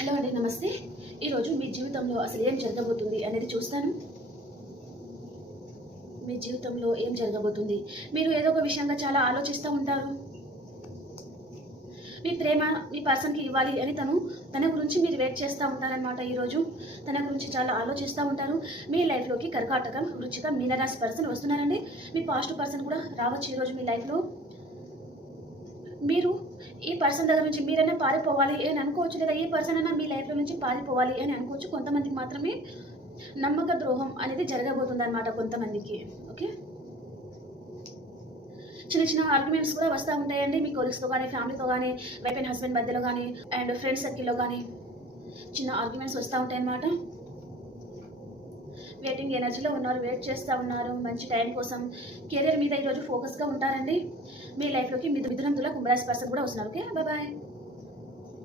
Hello అండి, నమస్తే. ఈరోజు మీ జీవితంలో అసలు ఏం జరగబోతుంది అనేది చూస్తాను. మీ జీవితంలో ఏం జరగబోతుంది? మీరు ఏదో ఒక విషయంగా చాలా ఆలోచిస్తూ ఉంటారు. మీ ప్రేమ మీ పర్సన్కి ఇవ్వాలి అని తన గురించి మీరు వెయిట్ చేస్తూ ఉంటారనమాట. ఈరోజు తన గురించి చాలా ఆలోచిస్తూ ఉంటారు. మీ లైఫ్లోకి కర్కాటకం, వృచ్చిక, మీనరాశి పర్సన్ వస్తున్నారండి. మీ పాస్ట్ పర్సన్ కూడా రావచ్చు ఈరోజు మీ లైఫ్లో. మీరు ఈ పర్సన్ దగ్గర నుంచి మీరైనా పారిపోవాలి అని అనుకోవచ్చు, లేదా ఈ పర్సన్ అయినా మీ లైఫ్లో నుంచి పారిపోవాలి అని అనుకోవచ్చు. కొంతమందికి మాత్రమే నమ్మక ద్రోహం అనేది జరగబోతుంది అనమాట కొంతమందికి. ఓకే, చిన్న చిన్న ఆర్గ్యుమెంట్స్ కూడా వస్తూ ఉంటాయండి. మీ కొలీగ్స్తో కానీ, ఫ్యామిలీతో కానీ, వైఫ్ అండ్ హస్బెండ్ మధ్యలో కానీ, అండ్ ఫ్రెండ్స్ సర్కిల్లో కానీ చిన్న ఆర్గ్యుమెంట్స్ వస్తూ ఉంటాయి అన్నమాట. వెయిటింగ్ ఎనర్జీలో ఉన్నారు, వెయిట్ చేస్తూ ఉన్నారు మంచి టైం కోసం. కెరీర్ మీద ఈరోజు ఫోకస్గా ఉంటారండి. మీ లైఫ్లోకి మిథునం, తుల, కుంభరాశి పర్సన్ కూడా వస్తున్నారు. Okay, bye.